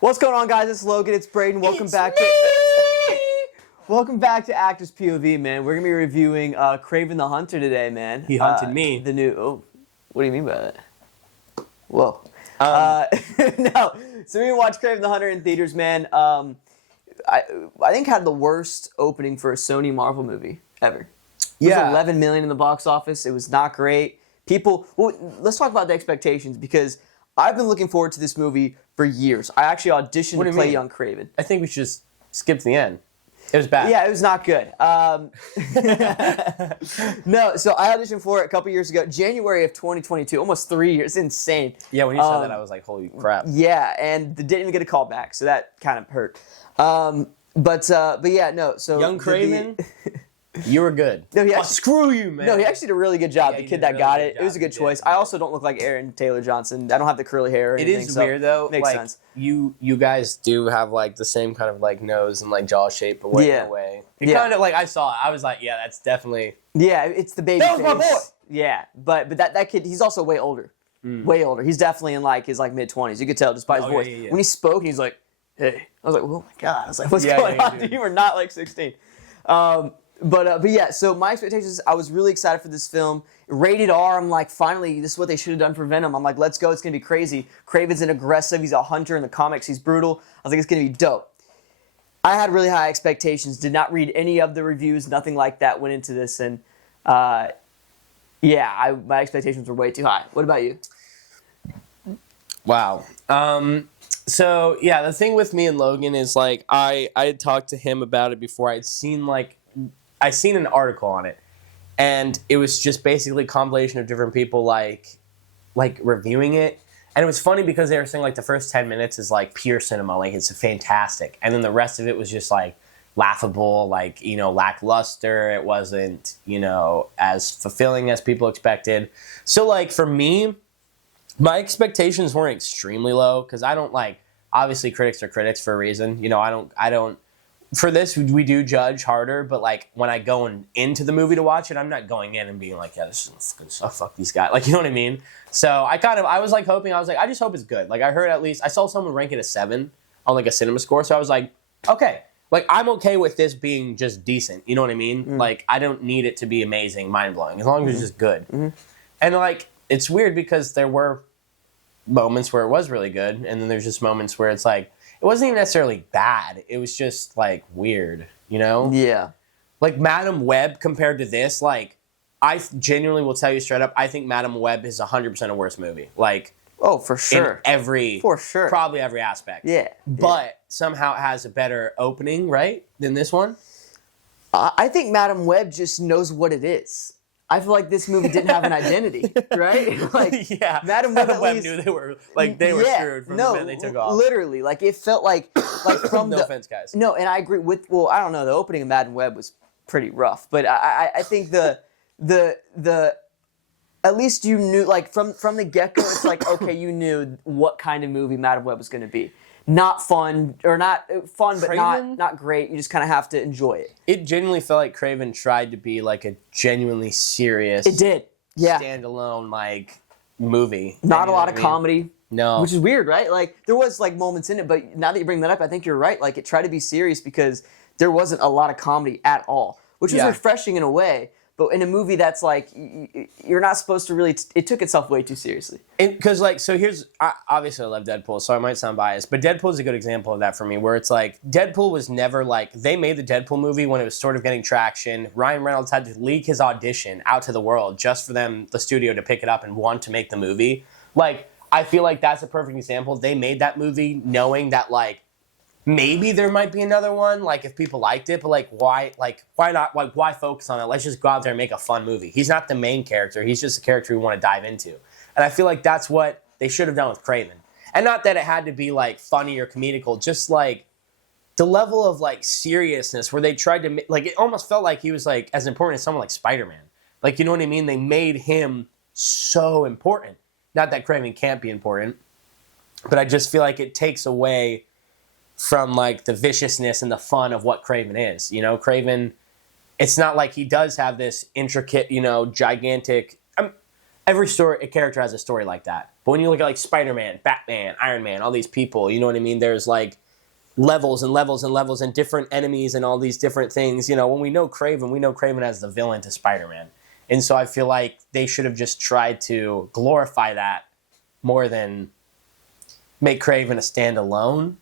What's going on, guys? It's Logan. It's Brayden. Welcome back to Actors POV, man. We're gonna be reviewing Kraven the Hunter today, man. He hunted me. The new. Oh, what do you mean by that? Whoa. No. So we watched Kraven the Hunter in theaters, man. I think had the worst opening for a Sony Marvel movie ever. It was 11 million in the box office. It was not great. Let's talk about the expectations, because I've been looking forward to this movie for years. I actually auditioned to play young Kraven. I think we should just skip to the end. It was bad. Yeah, it was not good. No, so I auditioned for it a couple years ago, January of 2022, almost 3 years. It's insane. Yeah, when you said that, I was like, holy crap. Yeah, and didn't even get a call back, so that kind of hurt. But yeah, no. So young Kraven, you were good. No, he screw you, man. No, he actually did a really good job. Yeah, the kid that got it, it was a good choice. I also don't look like Aaron Taylor Johnson. I don't have the curly hair or anything. It is weird, though. Makes sense. You guys do have, like, the same kind of, like, nose and, like, jaw shape away in a way. It kind of, like, I saw it. I was like, yeah, that's definitely... Yeah, it's the baby That was face. my boy! Yeah, but that kid, he's also way older. Way older. He's definitely in, like, his, like, mid-20s. You could tell just by his voice. Yeah. When he spoke, he's like, hey. I was like, oh, my God. I was like, what's going on? Dude, you were not, like, 16. But yeah, so my expectations, I was really excited for this film. Rated R, I'm like, finally, this is what they should have done for Venom. I'm like, let's go, it's going to be crazy. Kraven's an aggressive, he's a hunter in the comics, he's brutal. I was like, it's going to be dope. I had really high expectations, did not read any of the reviews, nothing like that went into this, and yeah, my expectations were way too high. What about you? Wow. So, yeah, the thing with me and Logan is, like, I had talked to him about it before. I'd seen an article on it, and it was just basically a compilation of different people, like reviewing it. And it was funny because they were saying, like, the first 10 minutes is, like, pure cinema. Like, it's fantastic. And then the rest of it was just, like, laughable, like, you know, lackluster. It wasn't, you know, as fulfilling as people expected. So, like, for me, my expectations weren't extremely low, because I don't, like, obviously critics are critics for a reason. You know, I don't, for this, we do judge harder, but, like, when I go into the movie to watch it, I'm not going in and being like, yeah, this is fucking stuff, fuck these guys. Like, you know what I mean? So I was, like, hoping, I just hope it's good. Like, I heard I saw someone rank it a 7 on, like, a cinema score, so I was like, okay. Like, I'm okay with this being just decent, you know what I mean? Like, I don't need it to be amazing, mind-blowing, as long as it's just good. And, like, it's weird because there were moments where it was really good, and then there's just moments where it's like, it wasn't even necessarily bad. It was just, like, weird, you know? Yeah. Like, Madam Web compared to this, like, I genuinely will tell you straight up, I think Madam Web is 100% a worse movie. Like, oh, for sure. Probably every aspect. Yeah. But somehow it has a better opening, right, than this one? I think Madam Web just knows what it is. I feel like this movie didn't have an identity, right? Like, yeah, Madam Web knew they were screwed from the minute they took off. Literally, like, it felt like from no offense, guys. No, and I agree with. Well, I don't know. The opening of Madam Web was pretty rough, but I think the at least you knew, like, from the get-go, it's like, okay, you knew what kind of movie Madam Web was going to be. Not fun, or not fun, but not great. You just kind of have to enjoy it. It genuinely felt like Kraven tried to be, like, a genuinely serious... It did, yeah. ...standalone, like, movie. Not a lot of comedy. No. Which is weird, right? Like, there was, like, moments in it, but now that you bring that up, I think you're right. Like, it tried to be serious because there wasn't a lot of comedy at all, which was refreshing in a way. But in a movie that's, like, you're not supposed to really... It took itself way too seriously. Because, like, so here's... Obviously, I love Deadpool, so I might sound biased. But Deadpool is a good example of that for me, where it's, like, Deadpool was never, like... They made the Deadpool movie when it was sort of getting traction. Ryan Reynolds had to leak his audition out to the world just for them, the studio, to pick it up and want to make the movie. Like, I feel like that's a perfect example. They made that movie knowing that, like, maybe there might be another one, like, if people liked it, but, like, why not, like, why focus on it? Let's just go out there and make a fun movie. He's not the main character. He's just a character we want to dive into. And I feel like that's what they should have done with Kraven. And not that it had to be, like, funny or comedical, just, like, the level of, like, seriousness where they tried to, like, it almost felt like he was, like, as important as someone like Spider-Man. Like, you know what I mean? They made him so important. Not that Kraven can't be important, but I just feel like it takes away from, like, the viciousness and the fun of what Kraven is. You know, Kraven, it's not like he does have this intricate, you know, gigantic... every story, a character has a story like that. But when you look at like Spider-Man, Batman, Iron Man, all these people, you know what I mean? There's like levels and levels and levels and different enemies and all these different things. You know, when we know Kraven as the villain to Spider-Man. And so I feel like they should have just tried to glorify that more than make Kraven a standalone.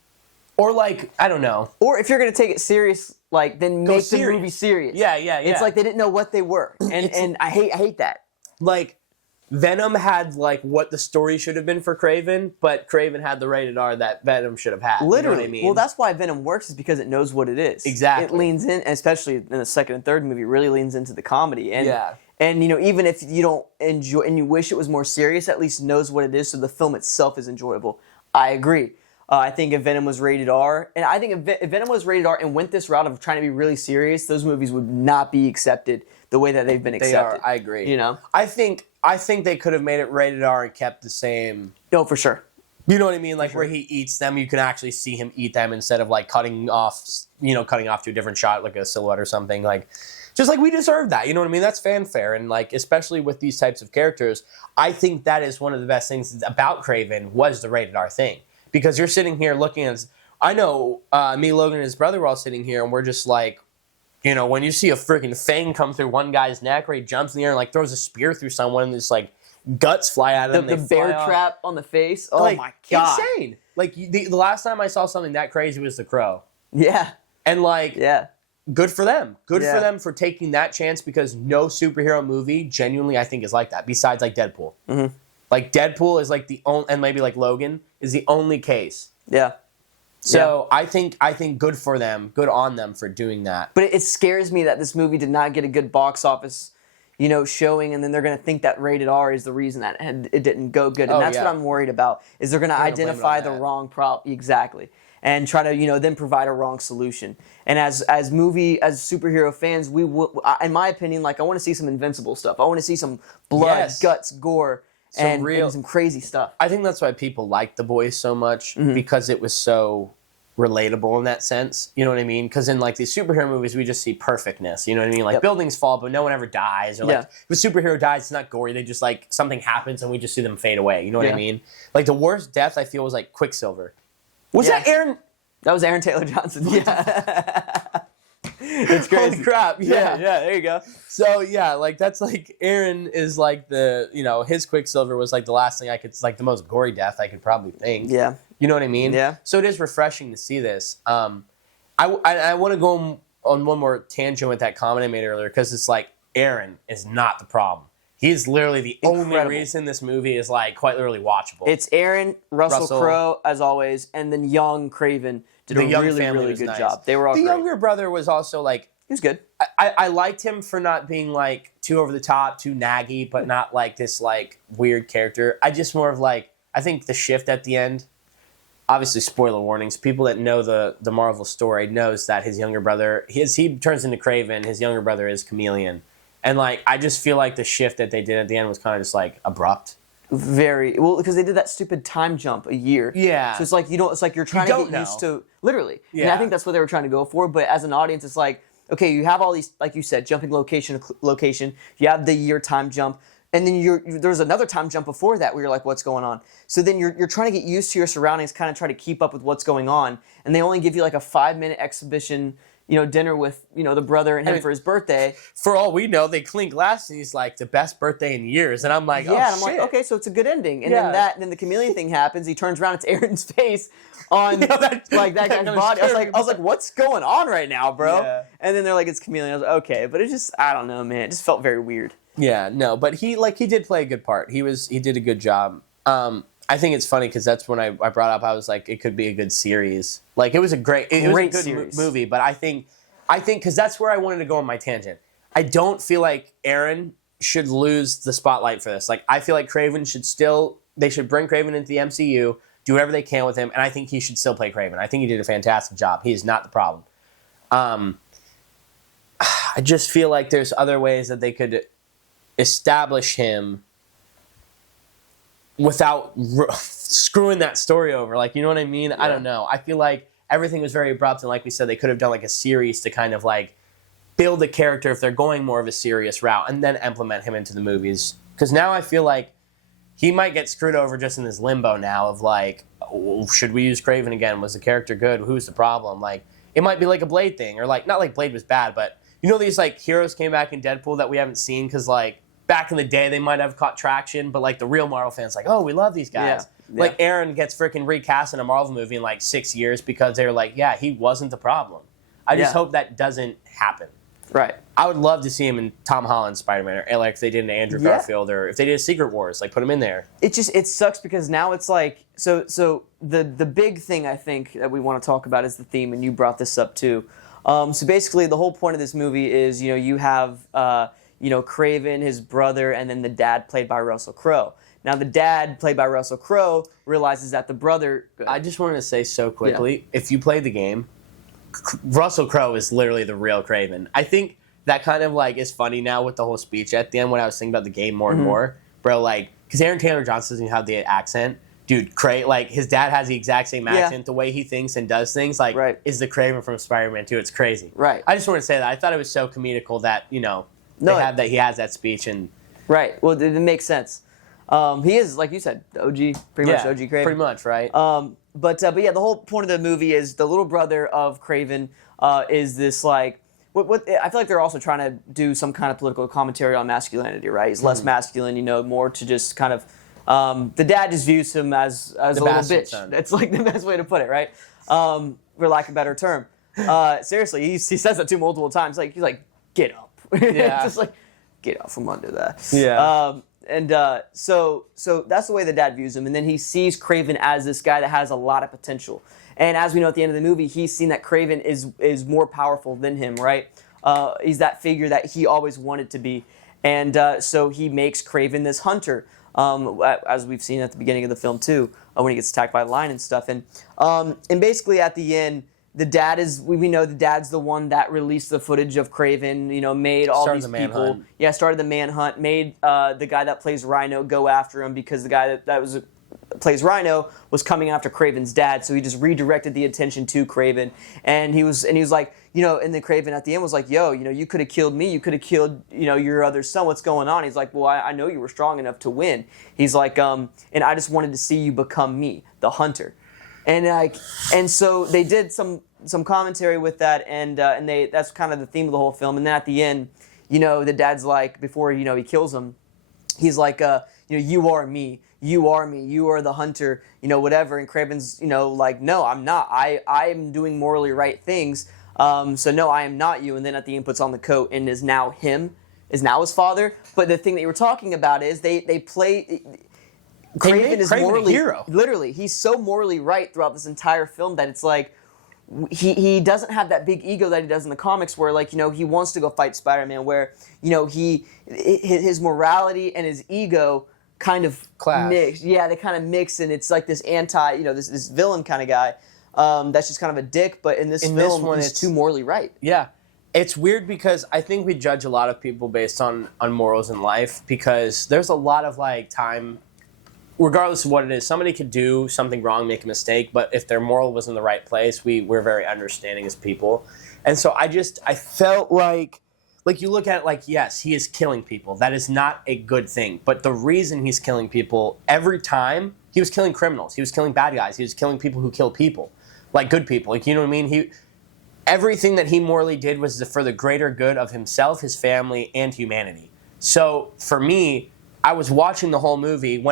Or like, I don't know. Or if you're going to take it serious, like, then make the movie serious. Yeah. It's like they didn't know what they were. And I hate that. Like, Venom had like what the story should have been for Kraven, but Kraven had the rated R that Venom should have had. Literally. You know what I mean? Well, that's why Venom works, is because it knows what it is. Exactly. It leans in, especially in the second and third movie, it really leans into the comedy. And, yeah. And, you know, even if you don't enjoy, and you wish it was more serious, at least knows what it is, so the film itself is enjoyable. I agree. I think if Venom was rated R, and I think if Venom was rated R and went this route of trying to be really serious, those movies would not be accepted the way that they've been accepted. They are. I agree. You know? I think they could have made it rated R and kept the same. No, for sure. You know what I mean? Like where he eats them, you can actually see him eat them instead of like cutting off to a different shot, like a silhouette or something. Like, just like we deserve that. You know what I mean? That's fanfare. And like, especially with these types of characters, I think that is one of the best things about Kraven was the rated R thing. Because you're sitting here looking at, I know me, Logan, and his brother were all sitting here, and we're just like, you know, when you see a freaking fang come through one guy's neck, where he jumps in the air and like throws a spear through someone, and there's like guts fly out of him. The bear trap on the face. Oh like, my god, insane! Like the last time I saw something that crazy was The Crow. Yeah, and like good for them. Good Yeah. for them for taking that chance, because no superhero movie genuinely I think is like that. Besides like Deadpool. Mm-hmm. Like Deadpool is like the only, and maybe like Logan is the only case. Yeah. So I think good for them, good on them for doing that. But it scares me that this movie did not get a good box office, you know, showing, and then they're going to think that rated R is the reason that it didn't go good. And that's what I'm worried about, is they're going to identify the wrong problem. Exactly. And try to, you know, then provide a wrong solution. And as superhero fans, we will, in my opinion, like, I want to see some Invincible stuff. I want to see some blood, guts, gore, and some crazy stuff. I think that's why people like The Boys so much, because it was so relatable in that sense. You know what I mean? Because in like these superhero movies, we just see perfectness. You know what I mean? Like buildings fall, but no one ever dies. Or like if a superhero dies, it's not gory. They just like something happens and we just see them fade away. You know what I mean? Like the worst death I feel was like Quicksilver. Was that Aaron? That was Aaron Taylor Johnson. Yeah. It's crazy. Holy crap. Yeah, there you go. So yeah, like that's like Aaron is like the, you know, his Quicksilver was like the last thing like the most gory death I could probably think. Yeah. You know what I mean? Yeah. So it is refreshing to see this. I want to go on one more tangent with that comment I made earlier, because it's like Aaron is not the problem. He's literally the only reason this movie is like quite literally watchable. It's Aaron, Russell Crowe, as always, and then young Kraven did a really good job. They were all the great. younger brother was also like, he was good. I liked him for not being like too over the top, too naggy, but not like this like weird character. I just more of like, I think the shift at the end, obviously spoiler warnings, people that know the Marvel story knows that his younger brother, he turns into Kraven, his younger brother is Chameleon. And like, I just feel like the shift that they did at the end was kind of just like abrupt. Very well, because they did that stupid time jump a year. Yeah. So it's like it's like you're trying to get used to, literally. Yeah. And I think that's what they were trying to go for. But as an audience, it's like, okay, you have all these, like you said, jumping location. You have the year time jump, and then there's another time jump before that where you're like, what's going on? So then you're trying to get used to your surroundings, kind of try to keep up with what's going on, and they only give you like a 5-minute exhibition, you know, dinner with, you know, the brother and him for his birthday. For all we know, they clink glass and he's like, the best birthday in years. And I'm like, I'm like, okay, so it's a good ending. And then the chameleon thing happens. He turns around, it's Aaron's face on that guy's body. I was like, what's going on right now, bro? Yeah. And then they're like, it's chameleon. I was like, okay, but it just, I don't know, man. It just felt very weird. Yeah, no, but he did play a good part. He did a good job. I think it's funny because that's when I brought up, I was like, it could be a good series. Like, it was a great series. Movie, but I think because that's where I wanted to go on my tangent. I don't feel like Aaron should lose the spotlight for this. Like, I feel like they should bring Kraven into the MCU, do whatever they can with him, and I think he should still play Kraven. I think he did a fantastic job. He is not the problem. I just feel like there's other ways that they could establish him without screwing that story over. Like, you know what I mean? Yeah. I don't know. I feel like everything was very abrupt, and like we said, they could have done like a series to kind of like build a character if they're going more of a serious route, and then implement him into the movies Because now I feel like he might get screwed over just in this limbo now of like, oh, should we use Kraven again? Was the character good? Who's the problem? Like, it might be like a Blade thing, or like, not like Blade was bad, but you know these like heroes came back in Deadpool that we haven't seen because like back in the day they might have caught traction, but like the real Marvel fans like, oh, we love these guys. Yeah. Like Aaron gets freaking recast in a Marvel movie in like 6 years because they're like, yeah, he wasn't the problem. I just hope that doesn't happen. Right. I would love to see him in Tom Holland's Spider-Man, or like if they did an Andrew Garfield, or if they did a Secret Wars, like put him in there. It sucks because now it's like so the big thing I think that we want to talk about is the theme, and you brought this up too. So basically, the whole point of this movie is you have Kraven, his brother, and then the dad played by Russell Crowe. Now the dad played by Russell Crowe realizes that the brother. I just wanted to say so quickly, if you play the game, Russell Crowe is literally the real Kraven. I think that kind of like is funny now with the whole speech at the end when I was thinking about the game more and more. Bro, like, because Aaron Taylor Johnson doesn't have the accent. Dude, like, his dad has the exact same accent. The way he thinks and does things, like, is the Kraven from Spider-Man 2. It's crazy. Right. I just want to say that. I thought it was so comedical that, he has that speech. And right. Well, it makes sense. He is, like you said, OG, pretty much OG Kraven. Pretty much, right? But yeah, the whole point of the movie is the little brother of Kraven is this like what I feel like they're also trying to do some kind of political commentary on masculinity, right? He's less masculine, more to just kind of the dad just views him as a little bitch. Son. That's like the best way to put it, right? For lack of a better term. Seriously, he says that to him multiple times. Like he's like, get up. Yeah. Just like get up from under that. Yeah. So that's the way the dad views him, and then he sees Kraven as this guy that has a lot of potential. And as we know at the end of the movie, he's seen that Kraven is more powerful than him, right? He's that figure that he always wanted to be, and so he makes Kraven this hunter, as we've seen at the beginning of the film too, when he gets attacked by a lion and stuff. And basically at the end, the dad we know the dad's the one that released the footage of Kraven, made all these people. Yeah, started the manhunt, made the guy that plays Rhino go after him because the guy that plays Rhino was coming after Kraven's dad, so he just redirected the attention to Kraven. And he was like, and then Kraven at the end was like, yo, you could have killed me, you could have killed, your other son, what's going on? He's like, well, I know you were strong enough to win. He's like, and I just wanted to see you become me, the hunter. And so they did some commentary with that, and that's kind of the theme of the whole film. And then at the end, the dad's like, before he kills him, he's like, you are me, you are the hunter, whatever. And Kraven's like, no, I'm not. I am doing morally right things. So no, I am not you. And then at the end puts on the coat and is now his father. But the thing that you were talking about is they play. Kraven is morally a hero. Literally, he's so morally right throughout this entire film that it's like he doesn't have that big ego that he does in the comics, where like he wants to go fight Spider-Man, where his morality and his ego kind of mix. Yeah, they kind of mix, and it's like this this villain kind of guy that's just kind of a dick. But in this film, he's too morally right. Yeah. It's weird because I think we judge a lot of people based on morals in life, because there's a lot of like time. Regardless of what it is, somebody could do something wrong, make a mistake, but if their moral was in the right place, we're very understanding as people. And so I felt like you look at it like, yes, he is killing people. That is not a good thing. But the reason he's killing people, every time, he was killing criminals. He was killing bad guys. He was killing people who kill people, like good people. Like, you know what I mean? Everything that he morally did was for the greater good of himself, his family, and humanity. So for me, I was watching the whole movie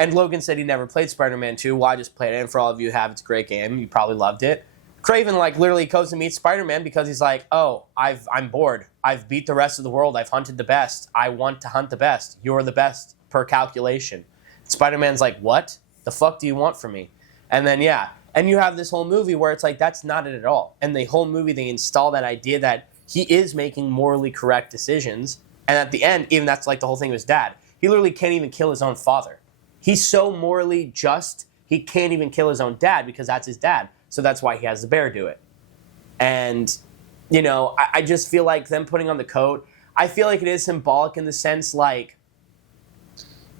and Logan said he never played Spider-Man 2. Well, I just played it, and for all of you who have, it's a great game. You probably loved it. Kraven, literally goes to meet Spider-Man because he's like, oh, I'm bored. I've beat the rest of the world. I've hunted the best. I want to hunt the best. You're the best per calculation. Spider-Man's like, what? The fuck do you want from me? And then, and you have this whole movie where it's like, that's not it at all. And the whole movie, they install that idea that he is making morally correct decisions. And at the end, even that's like the whole thing with his dad. He literally can't even kill his own father. He's so morally just, he can't even kill his own dad because that's his dad. So that's why he has the bear do it. And, I just feel like them putting on the coat, I feel like it is symbolic in the sense like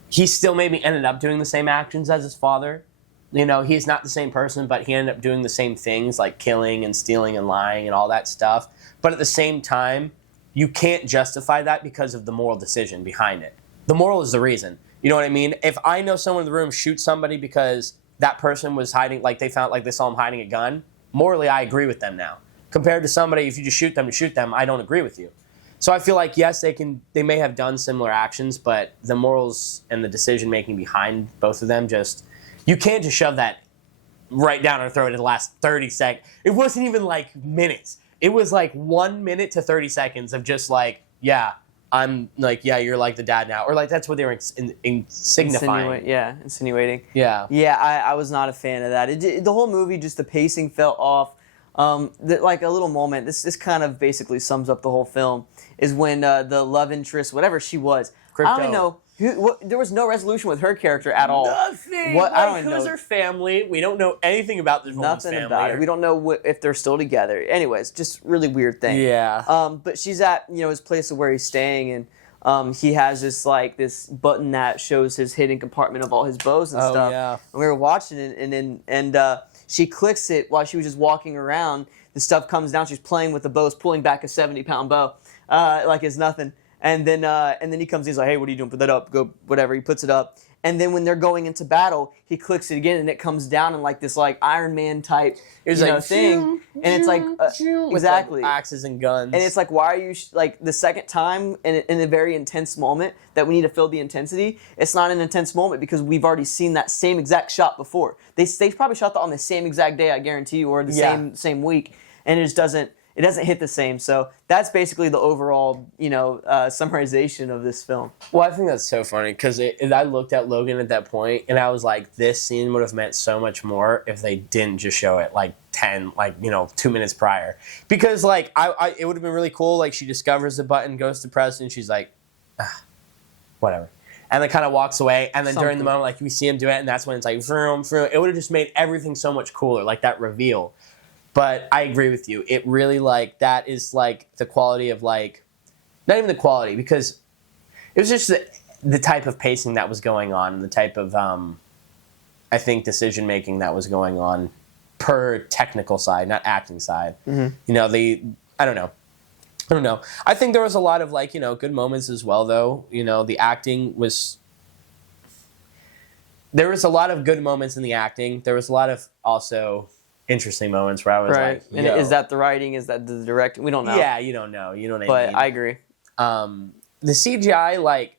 he still maybe ended up doing the same actions as his father. He's not the same person, but he ended up doing the same things like killing and stealing and lying and all that stuff. But at the same time, you can't justify that because of the moral decision behind it. the moral is the reason. You know what I mean? If I know someone in the room shoots somebody because that person was hiding, like they saw him hiding a gun, morally I agree with them now. Compared to somebody, if you just shoot them, I don't agree with you. So I feel like, yes, they may have done similar actions, but the morals and the decision making behind both of them you can't just shove that right down our throat in the last 30 seconds. It wasn't even like minutes. It was like 1 minute to 30 seconds of just like, yeah, I'm like, yeah, you're like the dad now. Or like that's what they were signifying. Insinuating. Yeah. Yeah, I was not a fan of that. The whole movie, just the pacing felt off. Like a little moment, this kind of basically sums up the whole film, is when the love interest, whatever she was, Crypto. I don't even know. There was no resolution with her character at all. Nothing. What? I don't who's know. her family? We don't know anything about this woman's Nothing family. about it. We don't know if they're still together. Anyways, just really weird thing. Yeah. But she's at his place of where he's staying, and he has this button that shows his hidden compartment of all his bows and stuff. Yeah. And we were watching it, and she clicks it while she was just walking around. The stuff comes down. She's playing with the bows, pulling back a 70-pound bow, like it's nothing. And then he comes. He's like, "Hey, what are you doing? Put that up. Go, whatever." He puts it up. And then when they're going into battle, he clicks it again, and it comes down in like this like Iron Man type thing. And it's like exactly like axes and guns. And it's like, why are you like the second time in a very intense moment that we need to fill the intensity? It's not an intense moment because we've already seen that same exact shot before. They probably shot that on the same exact day, I guarantee you, or the same week, and it just doesn't hit the same. So that's basically the overall summarization of this film. Well, I think that's so funny because I looked at Logan at that point and I was like, this scene would have meant so much more if they didn't just show it like 2 minutes prior. Because like it would have been really cool. Like she discovers the button, goes to press, and she's like, whatever. And then kind of walks away. And then during the moment, like we see him do it, and that's when it's like, vroom, vroom. It would have just made everything so much cooler, like that reveal. But I agree with you. It really like that is like the quality of like, not even the quality, because it was just the type of pacing that was going on, and the type of I think decision making that was going on per technical side, not acting side. Mm-hmm. I don't know. I think there was a lot of like good moments as well though. The acting was. There was a lot of good moments in the acting. There was a lot of also interesting moments where I was like, and is that the writing? Is that the directing? We don't know. Yeah, you don't know. You know what I mean? But I agree. The CGI, like,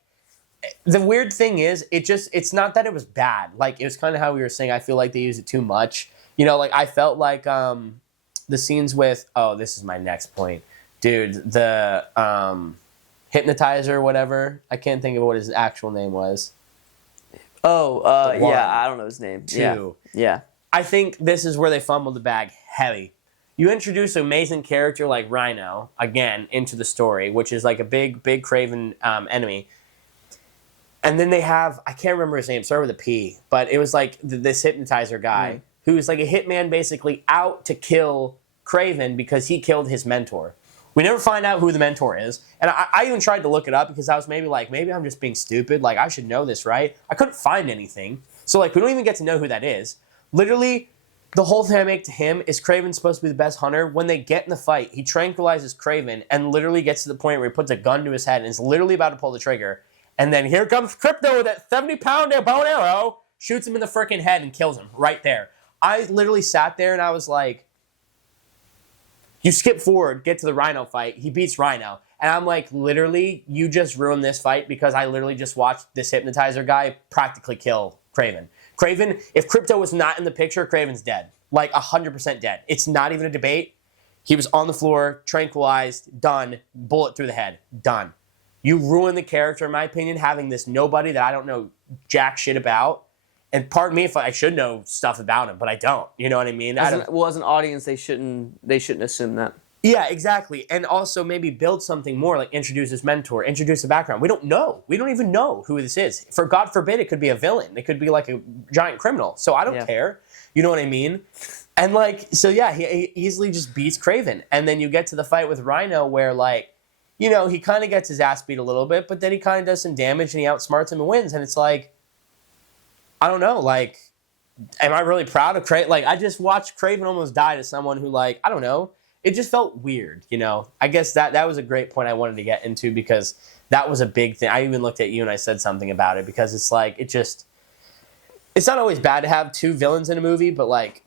the weird thing is, it's not that it was bad. Like, it was kind of how we were saying, I feel like they used it too much. Like, I felt like the scenes with, this is my next point. Dude, the hypnotizer or whatever, I can't think of what his actual name was. I don't know his name. Yeah. I think this is where they fumbled the bag heavy. You introduce an amazing character like Rhino, again, into the story, which is like a big Kraven enemy. And then they have, I can't remember his name, started with a P, but it was like this hypnotizer guy who's like a hitman basically out to kill Kraven because he killed his mentor. We never find out who the mentor is. And I even tried to look it up because I was maybe I'm just being stupid. Like, I should know this, right? I couldn't find anything. So, like, we don't even get to know who that is. Literally, the whole thing I make to him is Kraven's supposed to be the best hunter. When they get in the fight, he tranquilizes Kraven and literally gets to the point where he puts a gun to his head and is literally about to pull the trigger. And then here comes Crypto with that 70-pound bow and arrow, shoots him in the freaking head and kills him right there. I literally sat there and I was like, you skip forward, get to the Rhino fight. He beats Rhino. And I'm like, literally, you just ruined this fight because I literally just watched this hypnotizer guy practically kill Kraven. Kraven, if Crypto was not in the picture, Kraven's dead. Like 100% dead. It's not even a debate. He was on the floor, tranquilized, done, bullet through the head, done. You ruined the character, in my opinion, having this nobody that I don't know jack shit about. And pardon me if I should know stuff about him, but I don't. You know what I mean? As an audience, they shouldn't assume that. Yeah, exactly. And also maybe build something more, like introduce his mentor, introduce a background. We don't know. We don't even know who this is. For God forbid, it could be a villain. It could be like a giant criminal. So I don't care. You know what I mean? And like, so yeah, he easily just beats Kraven. And then you get to the fight with Rhino where like, he kind of gets his ass beat a little bit, but then he kind of does some damage and he outsmarts him and wins. And it's like, I don't know, like, am I really proud of Kraven? Like, I just watched Kraven almost die to someone who, like, I don't know, it just felt weird, you know. I guess that was a great point I wanted to get into because that was a big thing. I even looked at you and I said something about it because it's like it's not always bad to have two villains in a movie, but like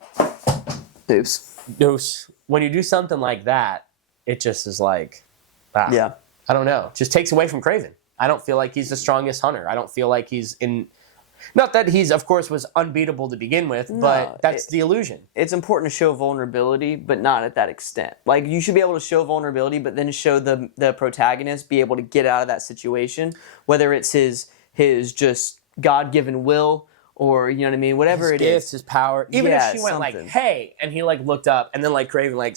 those when you do something like that, it just is like I don't know. Just takes away from Kraven. I don't feel like he's the strongest hunter. I don't feel like he's in. Not that he's, of course, was unbeatable to begin with, but that's the illusion. It's important to show vulnerability, but not at that extent. Like, you should be able to show vulnerability, but then show the protagonist be able to get out of that situation, whether it's his just God-given will or, you know what I mean, whatever his it gifts, is. his power. Even if she went like, hey, and he like looked up, and then like Kraven like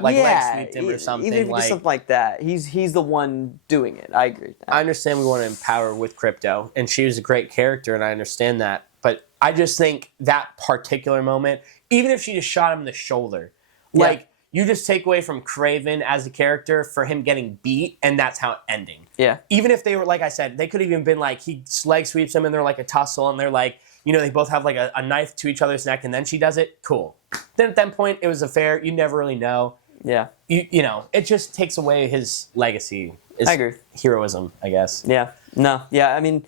leg sweeped him or something. Even if it's something like that, he's the one doing it. I agree. I understand we want to empower with Crypto, and she was a great character, and I understand that. But I just think that particular moment, even if she just shot him in the shoulder, like you just take away from Kraven as a character for him getting beat, and that's how it ending. Yeah. Even if they were, like I said, they could have even been like he leg sweeps him, and they're like a tussle, and they're like, you know, they both have like a knife to each other's neck, and then she does it. Cool. Then at that point, it was a fair. You never really know. Yeah. You know, it just takes away his legacy. I agree. Heroism, I guess. Yeah. No. Yeah. I mean,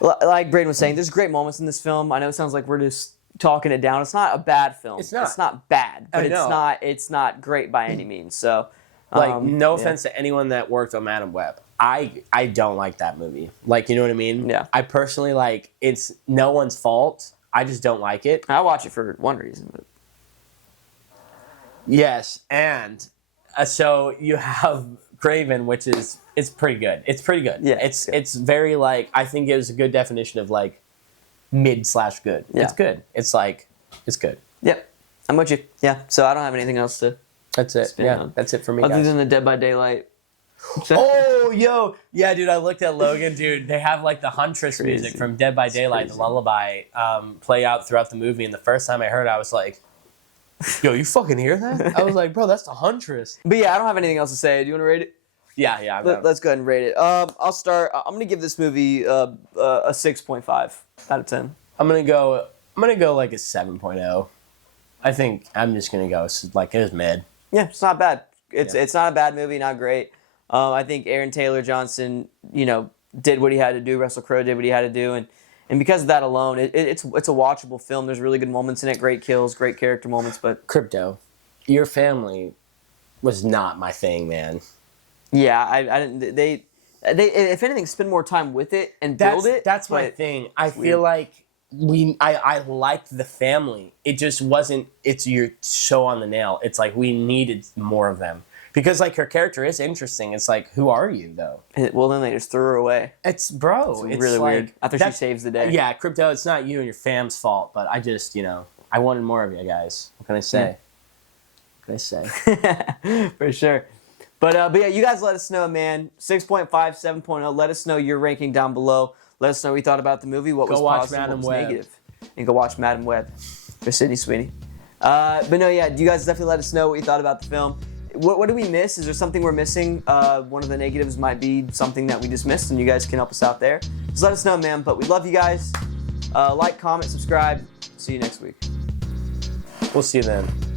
like Brayden was saying, there's great moments in this film. I know it sounds like we're just talking it down. It's not a bad film. It's not. It's not bad, but it's not great by any means. So, like, no offense to anyone that worked on Madam Web. I don't like that movie. Like, you know what I mean? Yeah. I personally, like, it's no one's fault. I just don't like it. I watch it for one reason. But. Yes, and so you have Kraven, which is it's pretty good. It's pretty good. Yeah. It's very, like, I think it was a good definition of, like, mid/good. Yeah. It's good. It's, like, it's good. Yep. I'm with you. Yeah. So I don't have anything else to. That's it. Yeah. On. That's it for me, Other guys. than the Dead by Daylight. Oh, yo. Yeah, dude, I looked at Logan, dude. They have, like, the Huntress music from Dead by Daylight, the lullaby, play out throughout the movie. And the first time I heard it, I was like, yo, you fucking hear that? I was like, bro, that's the Huntress. But yeah, I don't have anything else to say. Do you want to rate it? Yeah. Let's go ahead and rate it. I'll start. I'm going to give this movie a 6.5 out of 10. I'm gonna go like a 7.0. I think I'm just gonna go like it was mid. Yeah, it's not bad. It's not a bad movie, not great. I think Aaron Taylor Johnson, you know, did what he had to do. Russell Crowe did what he had to do, and because of that alone, it's a watchable film. There's really good moments in it, great kills, great character moments. But Crypto, your family was not my thing, man. Yeah, I didn't. They if anything, spend more time with it and build it. That's my thing. I feel like I liked the family. It just wasn't. You're so on the nail. It's like we needed more of them because like her character is interesting. It's like, who are you though? Well, then they just threw her away. It's really like, weird. After she saves the day. Yeah, Crypto. It's not you and your fam's fault, but I just I wanted more of you guys. What can I say? What can I say? For sure. But yeah, you guys let us know, man. 6.5, 7.0. Let us know your ranking down below. Let us know what you thought about the movie. What was positive, what was negative. And go watch Madam Web for Sydney Sweeney. But no, yeah, you guys definitely let us know what you thought about the film. What did we miss? Is there something we're missing? One of the negatives might be something that we just missed, and you guys can help us out there. Just let us know, man. But we love you guys. Like, comment, subscribe. See you next week. We'll see you then.